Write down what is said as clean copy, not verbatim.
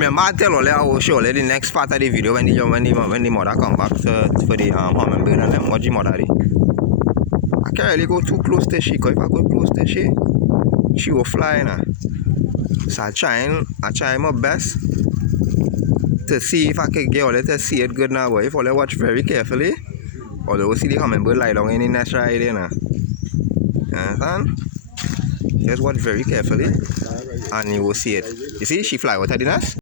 Remember I tell you I will show you the next part of the video when the mother come back for the hummingbird and them. What the mother do? I can't really go too close to she, because if I go close to she will fly now. So I try my best to see if I can get all to see it good now. But if I watch very carefully, or they will see the hummingbird lie down in the nest right there now. You understand? Just watch very carefully and you will see it. You see, she fly out of the nest.